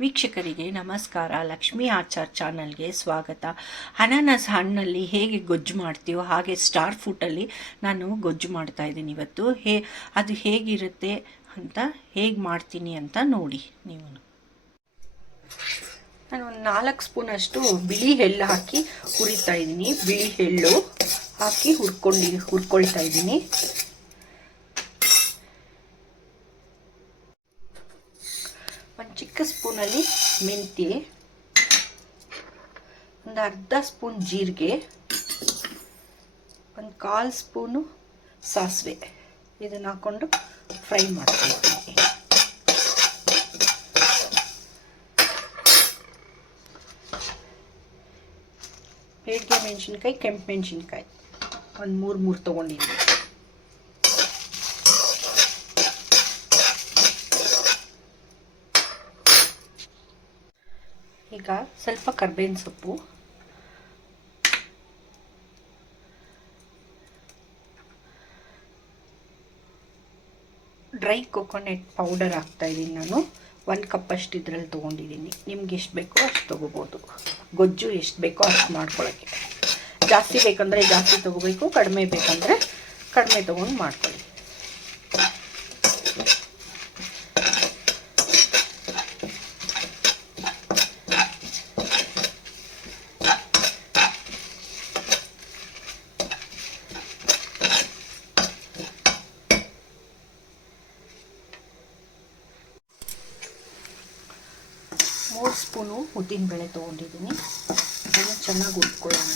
ವೀಕ್ಷಕರಿಗೆ ನಮಸ್ಕಾರ. ಲಕ್ಷ್ಮೀ ಆಚಾರ್ ಚಾನಲ್ಗೆ ಸ್ವಾಗತ. ಅನಾನಸ್ ಹಣ್ಣಲ್ಲಿ ಹೇಗೆ ಗೊಜ್ಜು ಮಾಡ್ತೀವೋ ಹಾಗೆ ಸ್ಟಾರ್ ಫ್ರೂಟಲ್ಲಿ ನಾನು ಗೊಜ್ಜು ಮಾಡ್ತಾ ಇದ್ದೀನಿ ಇವತ್ತು. ಅದು ಹೇಗಿರುತ್ತೆ ಅಂತ ಹೇಗೆ ಮಾಡ್ತೀನಿ ಅಂತ ನೋಡಿ ನೀವು. ನಾನು ಒಂದು 4 ಸ್ಪೂನಷ್ಟು ಬಿಳಿ ಎಳ್ಳು ಹಾಕಿ ಹುರಿತಾ ಇದ್ದೀನಿ. ಬಿಳಿ ಎಳ್ಳು ಹಾಕಿ ಹುರ್ಕೊಳ್ತಾ ಇದ್ದೀನಿ. ಒಂದು ಚಿಕ್ಕ ಸ್ಪೂನಲ್ಲಿ ಮೆಂತ್ಯ, ಒಂದು ಅರ್ಧ ಸ್ಪೂನ್ ಜೀರಿಗೆ, ಒಂದು 1/4 ಸ್ಪೂನು ಸಾಸಿವೆ ಇದನ್ನು ಹಾಕ್ಕೊಂಡು ಫ್ರೈ ಮಾಡ್ತೀನಿ. ಬೇಡಿಗೆ ಮೆಣಸಿನ್ಕಾಯಿ, ಕೆಂಪು ಮೆಣಸಿನ್ಕಾಯಿ ಒಂದು 3 ತೊಗೊಂಡಿದ್ದೀನಿ. ಈಗ ಸ್ವಲ್ಪ ಕರ್ಬೇವಿನ ಸೊಪ್ಪು, ಡ್ರೈ ಕೊಕೊನೆಟ್ ಪೌಡರ್ ಹಾಕ್ತಾ ಇದ್ದೀನಿ. ನಾನು 1 ಕಪ್ ಅಷ್ಟು ಇದರಲ್ಲಿ ತೊಗೊಂಡಿದ್ದೀನಿ. ನಿಮ್ಗೆ ಎಷ್ಟು ಬೇಕೋ ಅಷ್ಟು ತೊಗೋಬೋದು. ಗೊಜ್ಜು ಎಷ್ಟು ಬೇಕೋ ಅಷ್ಟು ಮಾಡ್ಕೊಳ್ಳೋಕ್ಕೆ. ಜಾಸ್ತಿ ಬೇಕಂದರೆ ಜಾಸ್ತಿ ತೊಗೋಬೇಕು, ಕಡಿಮೆ ಬೇಕಂದರೆ ಕಡಿಮೆ ತೊಗೊಂಡು ಮಾಡ್ಕೊಳ್ಳಿ. ಮೂರು ಸ್ಪೂನು ಉದ್ದಿನಬೇಳೆ ತೊಗೊಂಡಿದ್ದೀನಿ. ಅದನ್ನು ಚೆನ್ನಾಗಿ ಹುರ್ಕೊಳ್ಳೋಣ.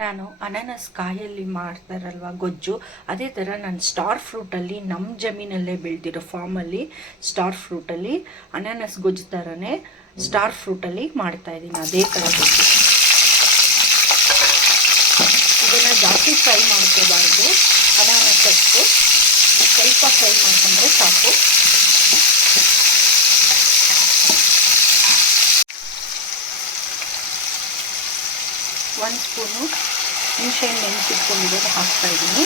ನಾನು ಅನಾನಸ್ ಕಾಯಲ್ಲಿ ಮಾಡ್ತಾರಲ್ವ ಗೊಜ್ಜು, ಅದೇ ಥರ ನಾನು ಸ್ಟಾರ್ ಫ್ರೂಟಲ್ಲಿ ನಮ್ಮ ಜಮೀನಲ್ಲೇ ಬೆಳೆದಿರೋ ಫಾರ್ಮಲ್ಲಿ ಸ್ಟಾರ್ ಫ್ರೂಟಲ್ಲಿ ಅನಾನಸ್ ಗೊಜ್ಜು ಥರನೇ ಸ್ಟಾರ್ ಫ್ರೂಟಲ್ಲಿ ಮಾಡ್ತಾಯಿದ್ದೀನಿ. ಅದೇ ಥರ ಗೊಜ್ಜು. ಇದನ್ನು ಜಾಸ್ತಿ ಫ್ರೈ ಮಾಡ್ಕೋಬಾರ್ದು. ಅನಾನಸ್ ಅಷ್ಟು ಸ್ವಲ್ಪ ಫ್ರೈ ಮಾಡ್ಕೊಂಡ್ರೆ ಸಾಕು. ಒಂದು ಸ್ಪೂನು ಹುಣಸೆಹಣ್ಣು ನೆನೆಸಿಟ್ಕೊಂಡಿರೋದು ಹಾಕ್ತಾ ಇದ್ದೀನಿ.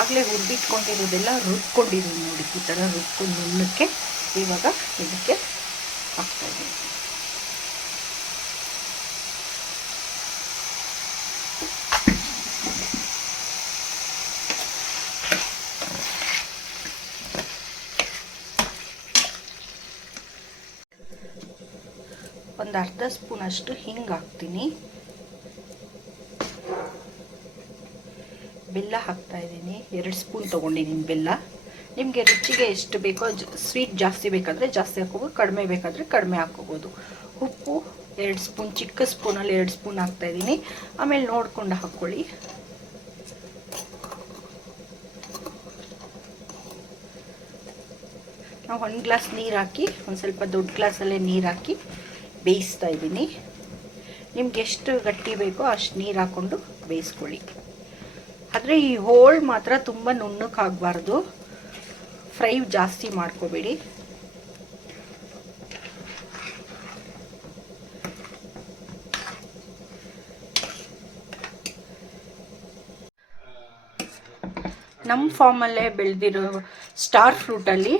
ಆಗಲೇ ಹುರಿದಿಟ್ಕೊಂಡಿರೋದೆಲ್ಲ ರುಬ್ಕೊಂಡಿದ್ದೀನಿ ನೋಡಿ. ಈ ಥರ ರುಬ್ಕೊಂಡು ನುಣ್ಣಕ್ಕೆ ಇವಾಗ ಇದಕ್ಕೆ ಹಾಕ್ತಾ ಇದ್ದೀನಿ. ಒಂದು ಅರ್ಧ ಸ್ಪೂನಷ್ಟು ಹಿಂಗೆ ಹಾಕ್ತೀನಿ. ಬೆಲ್ಲ ಹಾಕ್ತಾ ಇದ್ದೀನಿ. 2 ಸ್ಪೂನ್ ತೊಗೊಂಡಿದ್ದೀನಿ ಬೆಲ್ಲ. ನಿಮಗೆ ರುಚಿಗೆ ಎಷ್ಟು ಬೇಕೋ, ಸ್ವೀಟ್ ಜಾಸ್ತಿ ಬೇಕಾದರೆ ಜಾಸ್ತಿ ಹಾಕ್ಕೋಬೋದು, ಕಡಿಮೆ ಬೇಕಾದರೆ ಕಡಿಮೆ ಹಾಕ್ಕೋಬೋದು. ಉಪ್ಪು 2 ಸ್ಪೂನ್, ಚಿಕ್ಕ ಸ್ಪೂನಲ್ಲಿ 2 ಸ್ಪೂನ್ ಹಾಕ್ತಾ ಇದ್ದೀನಿ. ಆಮೇಲೆ ನೋಡ್ಕೊಂಡು ಹಾಕ್ಕೊಳ್ಳಿ. ನಾವು 1 ಗ್ಲಾಸ್ ನೀರು ಹಾಕಿ, ಒಂದು ಸ್ವಲ್ಪ ದೊಡ್ಡ ಗ್ಲಾಸಲ್ಲೇ ನೀರು ಹಾಕಿ ಬೇಯಿಸ್ತಾ ಇದ್ದೀನಿ. ನಿಮ್ಗೆ ಎಷ್ಟು ಗಟ್ಟಿ ಬೇಕೋ ಅಷ್ಟು ನೀರು ಹಾಕ್ಕೊಂಡು ಬೇಯಿಸ್ಕೊಳ್ಳಿ. ಆದರೆ ಈ ಹೋಳು ಮಾತ್ರ ತುಂಬ ನುಣ್ಣಕ್ಕಾಗಬಾರ್ದು. ಫ್ರೈ ಜಾಸ್ತಿ ಮಾಡ್ಕೋಬೇಡಿ. ನಮ್ಮ ಫಾರ್ಮಲ್ಲೇ ಬೆಳೆದಿರೋ ಸ್ಟಾರ್ ಫ್ರೂಟಲ್ಲಿ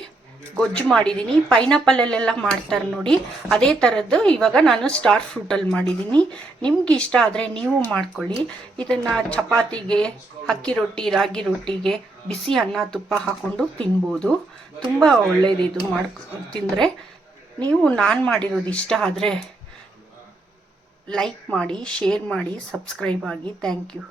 ಗೊಜ್ಜು ಮಾಡಿದ್ದೀನಿ. ಪೈನಾಪಲಲ್ಲೆಲ್ಲ ಮಾಡ್ತಾರೆ ನೋಡಿ, ಅದೇ ಥರದ್ದು ಇವಾಗ ನಾನು ಸ್ಟಾರ್ ಫ್ರೂಟಲ್ಲಿ ಮಾಡಿದ್ದೀನಿ. ನಿಮ್ಗೆ ಇಷ್ಟ ಆದರೆ ನೀವು ಮಾಡ್ಕೊಳ್ಳಿ. ಇದನ್ನು ಚಪಾತಿಗೆ, ಅಕ್ಕಿ ರೊಟ್ಟಿ, ರಾಗಿ ರೊಟ್ಟಿಗೆ, ಬಿಸಿ ಅನ್ನ, ತುಪ್ಪ ಹಾಕ್ಕೊಂಡು ತಿನ್ಬೋದು. ತುಂಬ ಒಳ್ಳೆಯದು ತಿಂದರೆ. ನೀವು ನಾನು ಮಾಡಿರೋದು ಇಷ್ಟ ಆದರೆ ಲೈಕ್ ಮಾಡಿ, ಶೇರ್ ಮಾಡಿ, ಸಬ್ಸ್ಕ್ರೈಬ್ ಆಗಿ. Thank you.